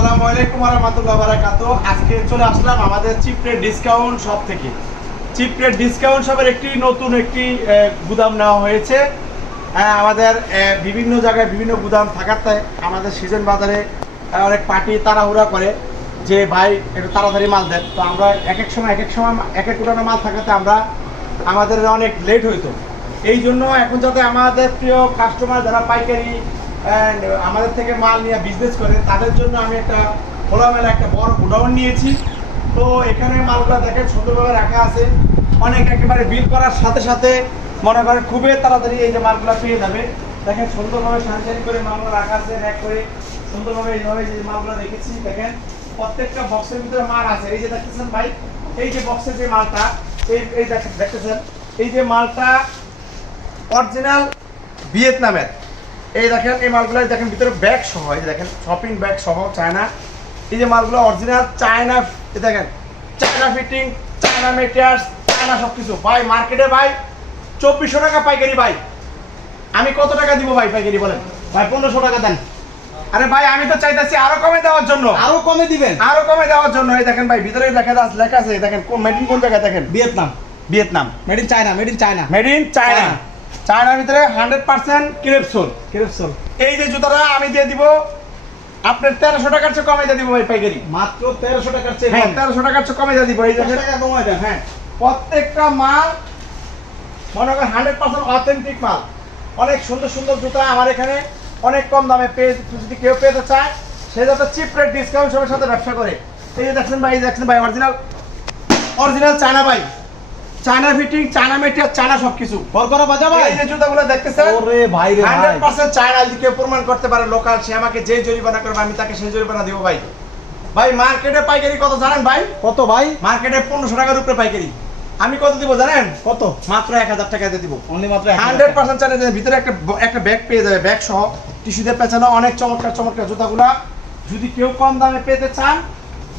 আসসালামু আলাইকুম রহমতুল্লাহ আজকে চলে আসলাম আমাদের ডিসকাউন্ট শপ থেকে। ডিসকাউন্ট শপের একটি নতুন একটি গুদাম নেওয়া হয়েছে। হ্যাঁ, আমাদের বিভিন্ন জায়গায় বিভিন্ন গুদাম আমাদের সিজন বাজারে অনেক পার্টি তাড়াহুড়া করে যে ভাই একটু তাড়াতাড়ি মাল দেন। তো আমরা এক এক সময় এক এক সময় এক এক উঠানো মাল থাকাতে আমরা আমাদের অনেক লেট হইতো। এই জন্য এখন যাতে আমাদের প্রিয় কাস্টমার যারা পাইকারি and আমাদের থেকে মাল নিয়ে বিজনেস করে, তাদের জন্য আমি একটা খোলামেলা একটা বড় গোডাউন নিয়েছি। তো এখানে মালগুলো দেখেন, সুন্দরভাবে রাখা আছে। অনেক একেবারে বিল করার সাথে সাথে মনে করেন খুবই তাড়াতাড়ি এই যে মালগুলো পেয়ে যাবে। দেখেন সুন্দরভাবে সানসানি করে মালগুলো রাখা আছে র্যাক করে সুন্দরভাবে এইভাবে যে মালগুলো রেখেছি, দেখেন। প্রত্যেকটা বক্সের ভিতরে মাল আছে। এই যে দেখতেছেন ভাই, এই যে বক্সের যে মালটা, এই এই দেখতেছেন? এই যে মালটা অরিজিনাল ভিয়েতনামের। এই দেখেন এই মালগুলো দেখেন ভিতরে ব্যাগ সহ এই দেখেন শপিং ব্যাগ সহ চায়না এই যে মালগুলো অরিজিনাল চায়না এই দেখেন China fitting China materials China সব কিছু ভাই মার্কেটে ভাই চব্বিশশো টাকা পাইকারি ভাই। আমি কত টাকা দিব ভাই পাইকারি বলেন? ভাই পনেরোশো টাকা দেন। আরে ভাই আমি তো চাইতেছি আরও কমে দেওয়ার জন্য। আরও কমে দিবেন। আরও কমে দেওয়ার জন্য। এই দেখেন ভাই ভিতরে লেখা আছে লেখা আছে দেখেন কোন মেড ইন কোন জায়গায় দেখেন? Vietnam. Vietnam. Made in China made in China made in China. চায়নার ভিতরে হান্ড্রেড পার্সেন্ট ক্রেপসোল ক্রেপসল এই যে জুতাটা আমি দিয়ে দিব আপনার তেরোশো টাকার চেয়ে কমে দিয়ে দিব ভাই পাইকারি। মাত্র তেরোশো টাকার চেয়ে হ্যাঁ তেরোশো টাকার চেয়ে কমে দিয়ে দিব এই টাকা কমায় দেন হ্যাঁ। প্রত্যেকটা মাল মনে করেন হান্ড্রেড পার্সেন্ট অথেন্টিক মাল। অনেক সুন্দর সুন্দর জুতা আমার এখানে অনেক কম দামে পেয়ে যদি কেউ পেতে চায় সে যাতে চিপ রেট ডিসকাউন্ট সবের সাথে ব্যবসা করে। এই যে দেখছেন ভাই দেখছেন ভাই অরিজিনাল অরিজিনাল চায়না ভাই। China fitting China material China সব কিছু বরকরা বাজা ভাই। এই যে জুতাগুলো দেখতেছেন? ওরে ভাই রে ভাই। হান্ড্রেড পার্সেন্ট চায়না যদি প্রমাণ করতে পারে লোকাল সে আমাকে যে জরিমানা করবে আমি তাকে সেই জরিমানা দিব ভাই। ভাই মার্কেটে পাইকারি কত জানেন ভাই? কত ভাই? মার্কেটে পনেরোশো টাকার উপরে পাইকারি। আমি কত দিব জানেন? কত? মাত্র এক হাজার টাকা দিয়ে দিব। অনলি মাত্র হান্ড্রেড পার্সেন্ট চাইলে ভিতরে একটা একটা ব্যাগ পেয়ে যাবে ব্যাগ সহ। টিস্যুতে পেঁচানো অনেক চমৎকার চমৎকার জুতাগুলা। যদি কেউ কম দামে পেতে চান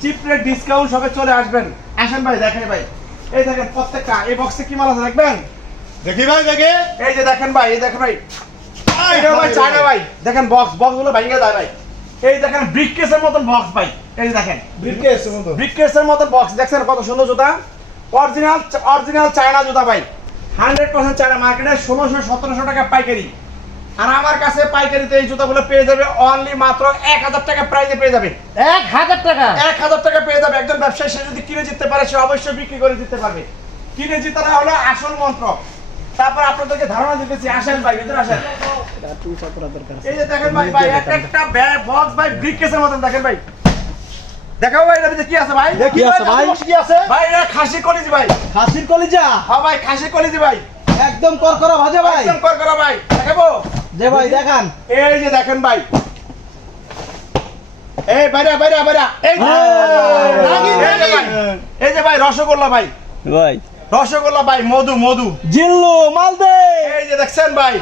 চিপ রেট ডিসকাউন্ট সবে চলে আসবেন। আসেন ভাই দেখেন ভাই। এই দেখেন প্রত্যেকটা এই বক্সে কি মাল আছে দেখবেন? দেখি ভাই দেখে। এই যে দেখেন ভাই এই দেখেন ভাই। ভাই চায়না ভাই। দেখেন বক্স বক্সগুলো ভেঙে যায় ভাই। এই দেখেন ব্রিক কেসের মতন বক্স ভাই। এই দেখেন। ব্রিফকেস মতো ব্রিক কেসের মতন বক্স দেখছেন কত সুন্দর জুতা? অরিজিনাল অরিজিনাল চায়না জুতা ভাই। হান্ড্রেড পার্সেন্ট চায়না মার্কেটে ষোলোশো সতেরোশো টাকা পাইকারি। আর আমার কাছে পাইকারিতে এই জুতাগুলো পেয়ে যাবে অনলি মাত্র এক হাজার টাকা প্রাইজে পেয়ে যাবে। এক হাজার টাকা? এক হাজার টাকা পেয়ে যাবে। একজন ব্যবসায়ী সে যদি কিনে জিততে পারে সে অবশ্যই বিক্রি করে দিতে পারবে। কিনে জিতাটা হলো আসল মন্ত্র। তারপর আপনাদেরকে ধারণা দিতেছি আসেন ভাই ভিতরে আসেন। এই যে দেখেন ভাই ভাই একটা একটা বক্স ভাই ব্রিক মতন দেখেন ভাই। দেখাও ভাই এটার কি আছে ভাই? কি আছে ভাই? কি আছে? ভাই এটা খাসি কলিজি ভাই। হাসির কলিজা? হ্যাঁ ভাই খাসি কলিজি ভাই। একদম করকরা ভাজা ভাই। একদম ভাই। দেখাবো? যে ভাই দেখান। এই যে দেখেন ভাই। এই বাইরা বাইরা বাইরা। এই যে এই, যে ভাই, রসগোল্লা ভাই। ভাই। রসগোল্লা ভাই মধু মধু। জিল্লু মালদে এই যে দেখছেন ভাই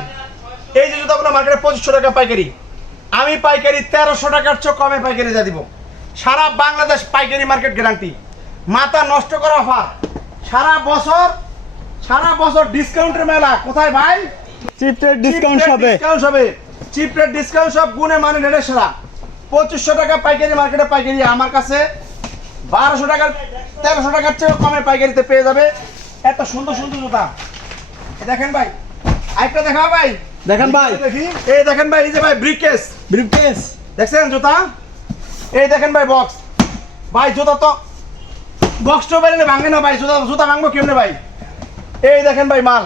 এই যে জুতাগুলো মার্কেটে পঁচিশশো টাকা পাইকারি। আমি পাইকারি তেরোশো টাকার চেয়ে কমে পাইকারি যা দিব। সারা বাংলাদেশ পাইকারি মার্কেট গ্যারান্টি মাথা নষ্ট করা অফার সারা বছর সারা বছর ডিসকাউন্টের মেলা। কোথায় ভাই? চিপ রেট ডিসকাউন্ট ডিসকাউন্ট হবে চিপ রেট ডিসকাউন্ট সব গুণে মানে রেটে সেরা। পঁচিশশো টাকা পাইকারি মার্কেটে পাইকারি আমার কাছে। বারোশো টাকার তেরোশো টাকার কমে পাইকারিতে পেয়ে যাবে। এত সুন্দর সুন্দর জুতা। দেখেন ভাই আরেকটা দেখাও ভাই। দেখেন ভাই। এই দেখেন ভাই এই যে ভাই ব্রিকেস দেখছেন জুতা? এই দেখেন ভাই বক্স ভাই জুতা তো বক্স তো বেরোলে ভাঙে না ভাই জুতা জুতা ভাঙবো কেমনে ভাই? এই দেখেন ভাই মাল।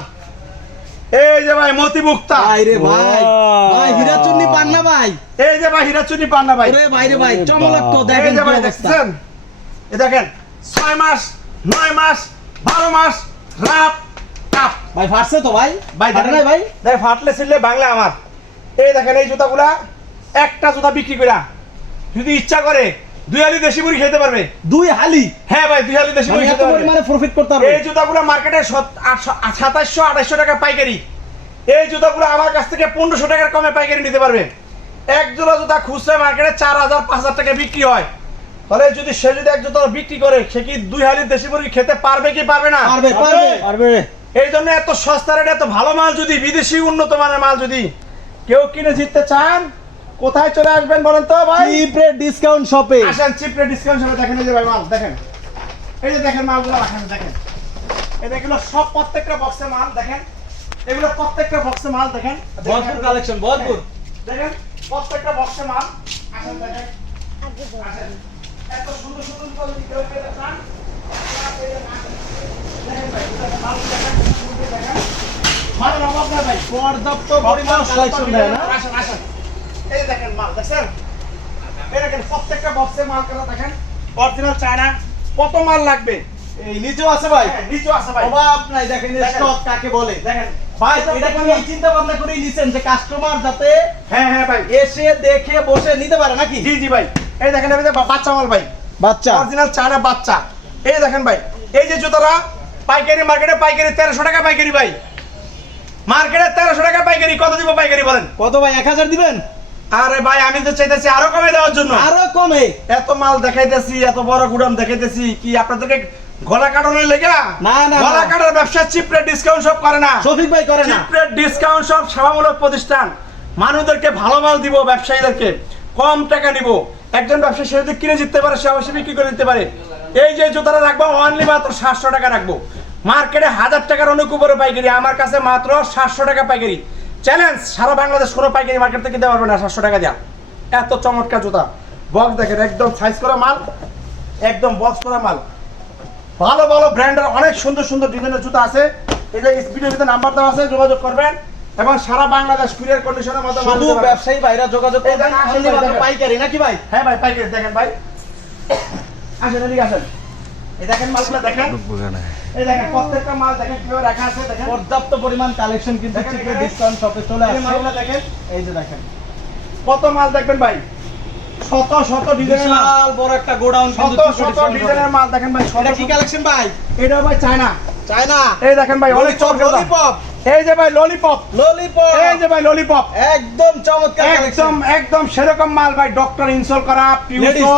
এই যে ভাই মতি মুক্তা ভাই রে ভাই। ভাই হীরা চুন্নি পান না ভাই? এই যে ভাই হীরাচুনি পান না ভাই। ওরে ভাই রে ভাই ওরে চমলক তো দেখেন এই যে ভাই দেখছেন? এই দেখেন ছয় মাস নয় মাস বারো মাস রাত কাপ ভাই ফাটছে তো ভাই। ভাই ফাটে দেখেন ভাই? দেখ ফাটলে ছিললে বাংলা আমার। এই দেখেন এই জুতাগুলা একটা জুতা বিক্রি করা যদি ইচ্ছা করে দুই হালি দেশি মুড়ি খেতে পারবে। দুই হালি হ্যাঁ ভাই দুই হালি দেশি মানে মুড়ি খেতে পারবে। পরিমাণে প্রফিট করতে পারবে। এই জুতাগুলো মার্কেটে সাতাশশো আঠাশশো টাকা পাইকারি। এই জুতাগুলো আমার কাছ থেকে পনেরোশো টাকার কমে পাইকারি নিতে পারবে। এক জোড়া জুতা খুচরা মার্কেটে চার হাজার পাঁচ হাজার টাকা বিক্রি হয়। তাহলে যদি সে যদি এক জুতা বিক্রি করে সে কি দুই হালি দেশি মুরগি খেতে পারবে কি পারবে না? পারবে পারবে। পারবে। এই জন্য এত সস্তা রেটে এত ভালো মাল যদি বিদেশি উন্নত মানের মাল যদি কেউ কিনে জিততে চান কোথায় চলে আসবেন বলেন তো ভাই? চিপ রেট ডিসকাউন্ট শপে আসেন চিপ রেট ডিসকাউন্ট হিসেবে দেখেন এই যে ভাই মাল দেখেন। এই যে দেখেন মালগুলো রাখেন দেখেন। এই এগুলো সব প্রত্যেকটা বক্সে মাল দেখেন। এগুলো প্রত্যেকটা বক্সে মাল দেখেন। ভরপুর কালেকশন ভরপুর। দেখেন প্রত্যেকটা বক্সে মাল। আসেন দেখেন। আসেন। এত সুন্দর সুন্দর করে কেউ পেতে চান। দেখেন ভাই, দেখেন, মাল দেখেন, দেখেন। মালের অভাব ভাই। পর্যাপ্ত পরিমাণ কালেকশন দেয় না? আসেন, আসেন। এই দেখেন মাল, দেখছেন? এই দেখেন, প্রত্যেকটা বক্সে মাল করা দেখেন? অরিজিনাল চায়না কত মাল লাগবে? এই নিচেও আছে ভাই। হ্যাঁ, নিচেও আছে ভাই। অভাব নাই দেখেন দেখেন। স্টক কাকে বলে। দেখেন। ভাই এটা কি চিন্তা ভাবনা করেই নিছেন যে কাস্টমার যাতে হ্যাঁ হ্যাঁ ভাই। এসে দেখে বসে নিতে পারে নাকি? জি জি ভাই। এই দেখেন এই বাচ্চা মাল ভাই। বাচ্চা। অরিজিনাল চায়না বাচ্চা। এই দেখেন ভাই। এই যে পাইকারি মার্কেটে পাইকারি তেরোশো টাকা পাইকারি ভাই। মার্কেটে তেরোশো টাকা পাইকারি কত দিব পাইকারি বলেন? কত ভাই এক হাজার দিবেন? আরে ভাই আমি তো চাইতেছি আরও কমে দেওয়ার জন্য। আরও কমে? এত মাল দেখাইতেছি এত বড় গুদাম দেখাইতেছি কি আপনাদেরকে গলা কাটানোর লেগা? না, না, গলা কাটার ব্যবসা চিপ রেট ডিসকাউন্ট সব করে না। শফিক ভাই করে না। চিপ রেট ডিসকাউন্ট সব সেবামূলক প্রতিষ্ঠান। মানুষদেরকে ভালো মাল দিব ব্যবসায়ীদেরকে কম টাকা নিব। একজন ব্যবসায়ী সে যদি কিনে জিততে পারে সে অবশ্যই বিক্রি করে দিতে পারে। এই যে জুতাটা রাখব অনলি মাত্র সাতশো টাকা রাখব। মার্কেটে হাজার টাকার অনেক উপরে পাইকারি আমার কাছে মাত্র সাতশো টাকা পাইকারি। চ্যালেঞ্জ সারা বাংলাদেশ কোনো পাইকারি মার্কেট থেকে দেওয়া পারবে না সাতশো টাকা দেওয়া এত চমৎকার জুতা। বক্স দেখেন একদম সাইজ করা মাল একদম বক্স করা মাল। ভালো ভালো ব্র্যান্ডের অনেক সুন্দর সুন্দর ডিজাইনের জুতা আছে। এই যে ভিডিওর ভিতরে নাম্বার দেওয়া আছে যোগাযোগ করবেন এবং সারা বাংলাদেশ কুরিয়ার কন্ডিশনের মধ্যে শুধু ব্যবসায়ী ভাইরা যোগাযোগ করবেন পাইকারি নাকি ভাই? হ্যাঁ ভাই পাইকারি দেখেন ভাই। আসেন এদিকে আসেন। পর্যাপ্ত পরিমাণ কালেকশন কিন্তু দেখেন, ডিসকাউন্ট শপে চলে আসছে দেখেন। এই যে দেখেন। কত মাল দেখবেন ভাই? শত শত ডিজাইনের মাল। বড় একটা গোডাউন শত শত ডিজাইনের মাল দেখেন ভাই শত এটা কি কালেকশন ভাই? এটা ভাই চায়না। চায়না? এই দেখেন ভাই অনেক চপ ললিপপ এই যে ভাই ললিপপ ললিপপ এই যে ভাই ললিপপ একদম চমৎকার একদম একদম সেরকম মাল ভাই ডক্টর ইনস্টল করা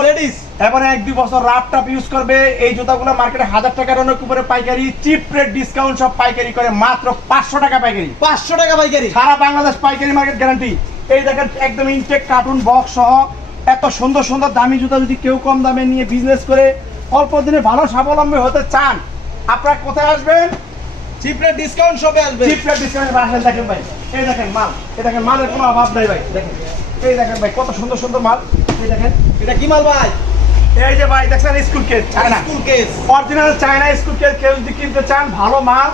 লেডিস এবারে এক দুই বছর রাফ টাপ ইউজ করবে। এই জুতাগুলো মার্কেটে হাজার টাকার অনেক উপরে পাইকারি চিপ রেট ডিসকাউন্ট সব পাইকারি করে মাত্র পাঁচশো টাকা পাইকারি। 500 টাকা পাইকারি। সারা বাংলাদেশ পাইকারি মার্কেট গ্যারান্টি এই দেখেন একদম ইনটেক কার্টুন বক্স সহ এত সুন্দর সুন্দর দামি জুতা যদি কেউ কম দামে নিয়ে বিজনেস করে অল্প দিনে ভালো স্বাবলম্বী হতে চান আপনারা কোথায় আসবেন? চিপ ডিসকাউন্ট শপে আসবে। চিপ ডিসকাউন্ট আসেন দেখেন ভাই এই দেখেন মাল এই দেখেন মালের কোনো অভাব নাই ভাই দেখেন। এই দেখেন ভাই কত সুন্দর সুন্দর মাল এই দেখেন। এটা কি মাল ভাই? এই যে ভাই দেখছেন school case China? School case original China school case কেউ যদি কিনতে চান ভালো মাল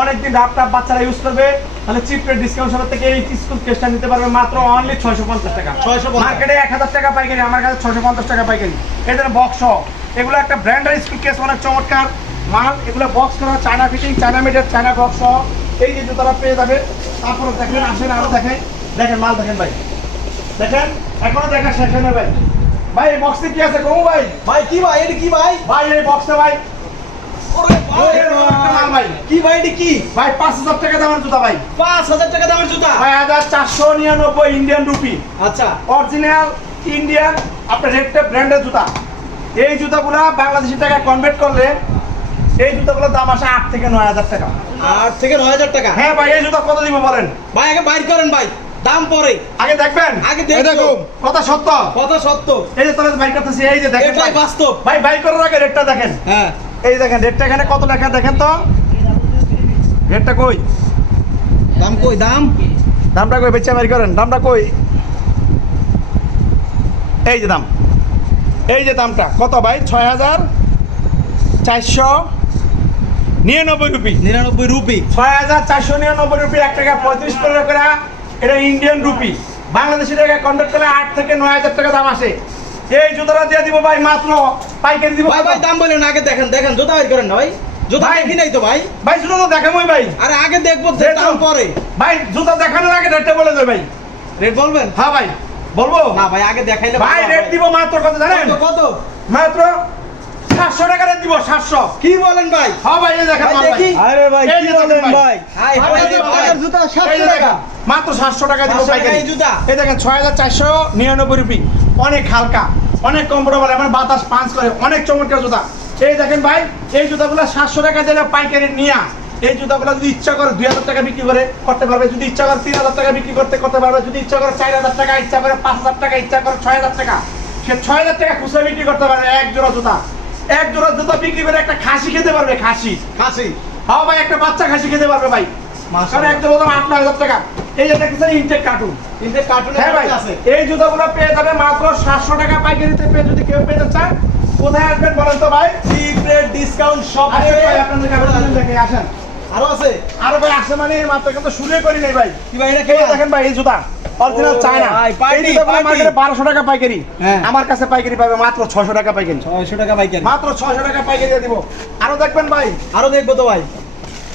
অনেকদিন ল্যাপটপ বাচ্চারা ইউজ করবে তাহলে চিপ রেট ডিসকাউন্ট সবার থেকে এই স্কুল কেসটা নিতে পারবে মাত্র অনলি ছয়শো পঞ্চাশ টাকা। 650 মার্কেটে এক হাজার টাকা পাইকারি আমার কাছে ছয়শো পঞ্চাশ টাকা পাইকারি। এদের বক্স এগুলো একটা ব্র্যান্ডের স্কুল কেস অনেক চমৎকার। মাল এগুলো বক্স করা China fitting China meter China box এই যে জুতারা পেয়ে যাবে। তারপরে দেখেন আসেন আরও দেখেন। দেখেন মাল দেখেন ভাই। দেখেন এখনও দেখা শেষ হয় না ভাই। ভাই এই বক্সে কি আছে কমু ভাই? ভাই কি ভাই? এটা কি ভাই? ভাই এই বক্সে ভাই। কি ভাই এটা কি? ভাই পাঁচ হাজার টাকা দামের জুতা ভাই। 5000 টাকা দামের জুতা? ছয় হাজার চারশো নিরানব্বই ইন্ডিয়ান রুপি আচ্ছা। অরিজিনাল ইন্ডিয়ান আপনার রেডটা ব্র্যান্ডের জুতা। এই জুতাগুলা বাংলাদেশি টাকা কনভার্ট করলে এই জুতাগুলোর দাম আসে আট থেকে নয় হাজার টাকা। 8 থেকে 9000 টাকা? হ্যাঁ ভাই এই জুতা কত দিব বলেন? ভাই আগে বাইর করেন ভাই দাম পরে। আগে দেখবেন? আগে দেখো কথা সত্য? কথা সত্য। এই যে তোরা বাইক করতেছি এই যে দেখেন ভাই। বাস্তব। ভাই বাইক করার আগে রেটটা দেখেন। হ্যাঁ। এই দেখেন রেটটা এখানে কত লেখা দেখেন তো? রেটটা কই? দাম কই দাম? দামটা কই বেচা বাড়ি করেন দামটা কই? এই যে দাম। এই যে দামটা কত ভাই? ছয় হাজার চারশো নিরানব্বই রুপি। 99 রুপি। ছয় হাজার চারশো নিরানব্বই রুপি এক টাকা পঁয়ত্রিশ পনেরো করে এটা ইন্ডিয়ান রুপি বাংলাদেশি টাকা কনভার্ট করে আট থেকে নয় হাজার টাকা দাম আসে। এই জুতোটা দিয়ে দিব ভাই মাত্র পাইকারি দিব ভাই ভাই দাম বলেন আগে দেখেন দেখেন জুতা বাইর করেন না ভাই। জুতা। দেখি নাই তো ভাই। ভাই জুতো তো দেখাবোই ভাই। আরে আগে দেখব পরে। ভাই জুতো দেখানোর আগে রেটটা বলে দেবে ভাই। রেট বলবেন? হ্যাঁ ভাই বলব? না ভাই আগে দেখাইলে ভাই রেট। দিব মাত্র কত জানেন? কত? মাত্র সাতশো টাকা দিব সাতশো। কি বলেন ভাই? হ্যাঁ ভাই দেখেন ভাই, দেখি। আরে ভাই কি বলেন ভাই। জুতা 700 টাকা। মাত্র সাতশো টাকা দিব 500 পাইকারি। এই জুতা। এই দেখেন ছয় হাজার চারশো নিরানব্বই রুপি। অনেক হালকা অনেক কমফোর্টেবল এবার বাতাস পাঞ্চ করে অনেক চমৎকার জুতা। এই দেখেন ভাই এই জুতাগুলো সাতশো টাকা দিলে পাইকারি নিয়া এই জুতাগুলো যদি ইচ্ছা করে দুই হাজার টাকা বিক্রি করে করতে পারবে যদি ইচ্ছা করে তিন হাজার টাকা বিক্রি করতে করতে পারবে যদি ইচ্ছা করে চার হাজার টাকা ইচ্ছা করে পাঁচ হাজার টাকা ইচ্ছা করে ছয় হাজার টাকা সে ছয় হাজার টাকা খুচরা বিক্রি করতে পারবে এক জোড়া জুতা। এক জোড়া জুতা বিক্রি করে একটা খাসি খেতে পারবে খাসি। খাসি? হাও ভাই একটা বাচ্চা খাসি খেতে পারবে ভাই। কারণ একটা এক জোড়া আট নয় হাজার টাকা। এই যে দেখতেছেন ইনটেক কার্টুন ইনটেক কার্টুন হ্যাঁ ভাই আছে। এই জুতাগুলো পেয়ে যাবে মাত্র সাতশো টাকা পাইকারিতে পেয়ে যদি কেউ পেতে চান কোথায় আসবেন বলেন তো ভাই? ডিসকাউন্ট সব আসেন ভাই আপনাদের দেখে আসেন। আরও আছে? আরও ভাই আসে মানে মাত্র কিন্তু শুরুই করি নাই ভাই। কি ভাই এটা এই দেখেন ভাই এই জুতা। Original China. ভাই, এই জুতাগুলো মার্কেটে বারোশো টাকা পাইকারি। হ্যাঁ। আমার কাছে পাইকারি পাবে মাত্র ছশো টাকা পাইকারি। ছয়শো টাকা পাইকারি। মাত্র ছশো টাকা পাইকারি দিব। আরও দেখবেন ভাই। আরও দেখব তো ভাই।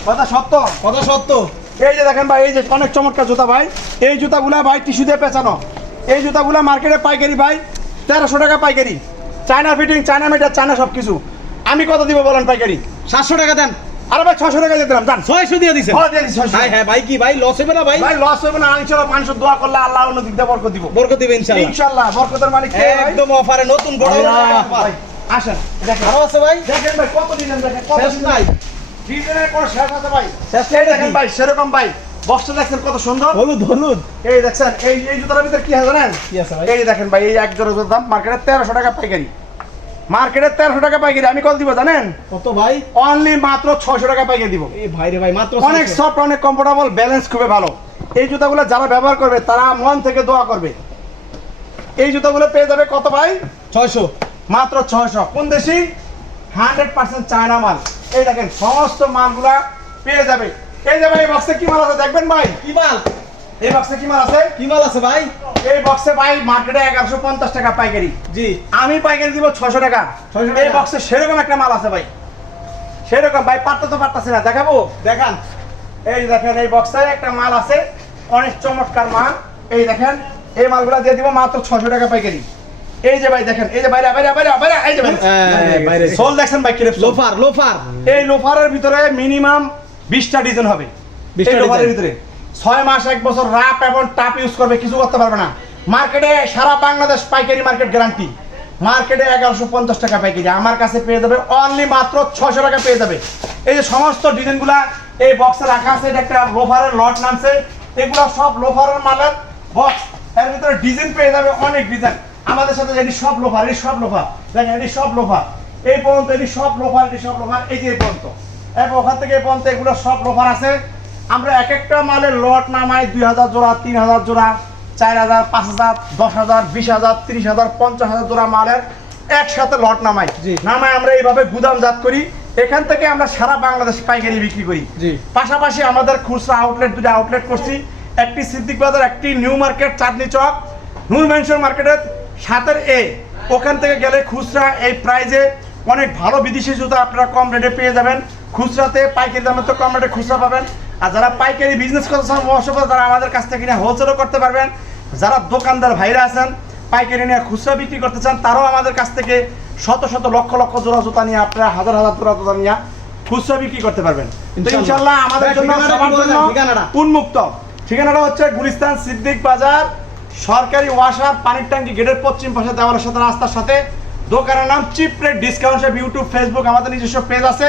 কথা সত্য? কত সত্য। এই যে দেখেন ভাই এই যে অনেক চমৎকার জুতা ভাই। এই জুতাগুলা ভাই টিস্যু দিয়ে পেঁচানো। এই জুতাগুলা মার্কেটে পাইকারি ভাই তেরোশো টাকা পাইকারি। China fitting China meter China সব কিছু আমি কত দিব বলেন পাইকারি? সাতশো টাকা দেন। আরে ভাই ছশো টাকা দিয়ে দিলাম জান। ছয়শো দিয়ে দিছেন ভালো দিয়ে দিচ্ছি হ্যাঁ হ্যাঁ ভাই কি ভাই লস হবে না ভাই? ভাই লস হবে না ইনশাল্লাহ মানুষের দোয়া করলে আল্লাহ অন্য দিক দিয়ে বরকত দিব। বরকত দিবে ইনশাআল্লাহ। ইনশাল্লাহ বরকতের মালিক কে ভাই? একদম অফারে নতুন বড় ভাই, আসেন দেখেন। আরও আছে ভাই? দেখেন ভাই কত দিলেন দেখেন কত শেষ নাই। ডিজাইনের কোনো শেষ আছে ভাই। শেষ এই দেখেন ভাই সেরকম ভাই। বক্সটা দেখছেন কত সুন্দর? হলুদ হলুদ। এই দেখছেন এই এই জুতার ভিতরে কি আছে জানেন? কি আছে ভাই? এই দেখেন ভাই এই এক জোড়া জুতার দাম মার্কেটে তেরোশো টাকা পাইকারি। মার্কেটে তেরোশো টাকা পাইকারি আমি কত দিব জানেন? কত ভাই? অনলি মাত্র ছয়শো টাকা পাইকারি দিব। এই ভাই রে ভাই মাত্র অনেক 600 সফট অনেক কমফোর্টেবল ব্যালেন্স খুবই ভালো। এই জুতাগুলো যারা ব্যবহার করবে তারা মন থেকে দোয়া করবে। এই জুতাগুলো পেয়ে যাবে কত ভাই? ছয়শো। মাত্র ছয়শো। কোন দেশি? হান্ড্রেড পার্সেন্ট চায়না মাল। এই দেখেন সমস্ত মালগুলা পেয়ে যাবে। এই যে ভাই বক্সে কি মাল আছে দেখবেন ভাই? কি মাল? এই বক্সে কি মাল আছে? কি মাল আছে ভাই? এই বক্সে ভাই মার্কেটে এগারোশো পঞ্চাশ টাকা পাইকারি। জি। আমি পাইকারি দিব ছশো টাকা। 600 এই বক্সে সেরকম একটা মাল আছে ভাই। সেরকম ভাই পারতে তো পারতেছি না। দেখাবো? দেখান। এই দেখেন এই বক্সে একটা মাল আছে। অনেক চমৎকার মাল। এই দেখেন এই মালগুলা দিয়ে দিব মাত্র ছশো টাকা পাইকারি। এই যে ভাই দেখেন এই যে বাইরে বাইরে বাইরে বাইরে এই যে বাইরে। সোল দেখছেন ভাই কিরে লোফার লোফার। এই লোফারের ভিতরে মিনিমাম বিশটা ডিজাইন হবে। 20টা এই লোফারের ডিজাইন। ভিতরে। ছয় মাস, এক বছর রাপ এবং টাপ ইউজ করবে, কিছু করতে পারবে না। মার্কেটে সারা বাংলাদেশ পাইকারি মার্কেট গ্যারান্টি মার্কেটে এগারোশো পঞ্চাশ টাকা পাইকারি আমার কাছে পেয়ে যাবে অনলি মাত্র ছশো টাকা পেয়ে যাবে। এই যে সমস্ত ডিজাইনগুলা, এই বক্সে রাখা আছে, এটা একটা লোফারের লট নামছে। এগুলো সব লোফারের মালের বক্স এর ভিতরে ডিজাইন পেয়ে যাবে অনেক ডিজাইন আমাদের সাথে এটি সব লোফার এটি সব লোফার দেখেন, এটি সব লোফার এই পর্যন্ত এটি সব লোফার এটি সব লোফার এই যে এই পর্যন্ত। এবং ওখান থেকে এই পর্যন্ত এগুলো সব লোফার আছে। আমরা এক একটা মালের লট নামাই দুই হাজার জোড়া তিন হাজার জোড়া চার হাজার পাঁচ হাজার দশ হাজার বিশ হাজার তিরিশ হাজার পঞ্চাশ হাজার জোড়া মালের একসাথে লট নামাই। জি। নামাই আমরা এইভাবে গুদামজাত করি। এখান থেকে আমরা সারা বাংলাদেশ পাইকারি বিক্রি করি। জি। পাশাপাশি আমাদের খুচরা আউটলেট দুটো আউটলেট করছি। একটি সিদ্দিক বাজার একটি new market Chandni Chawk. Noor mansion মার্কেটের সাতের এ ওখান থেকে গেলে খুচরা এই প্রাইজে অনেক ভালো বিদেশি জুতো আপনারা কম রেটে পেয়ে যাবেন। খুচরাতে পাইকারি দামে তো কম রেটে খুচরা পাবেন। আর যারা পাইকারি বিজনেস করতে চান অবশ্যই তারা আমাদের কাছ থেকে নিয়ে হোলসেলও করতে পারবেন। যারা দোকানদার ভাইরা আছেন পাইকারি নিয়ে খুচরা বিক্রি করতে চান তারাও আমাদের কাছ থেকে শত শত লক্ষ লক্ষ জোড়া জুতা নিয়ে আপনারা হাজার হাজার জোড়া জুতা নিয়ে খুচরা বিক্রি করতে পারবেন। তো ইনশাল্লাহ। আমাদের জন্য ঠিকানাটা সবার জন্য উন্মুক্ত। ঠিকানাটা হচ্ছে গুলিস্তান সিদ্দিক বাজার সরকারি ওয়াসার পানির ট্যাঙ্কি গেটের পশ্চিম পাশে দেওয়ালের সাথে রাস্তার সাথে। দোকানের নাম cheap rate discount YouTube Facebook আমাদের নিজস্ব পেজ আছে।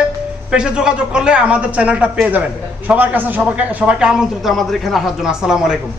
পেজে যোগাযোগ করলে আমাদের চ্যানেলটা পেয়ে যাবেন। সবার কাছে সবাইকে সবাইকে আমন্ত্রিত আমাদের এখানে আসার জন্য। আসসালামু আলাইকুম।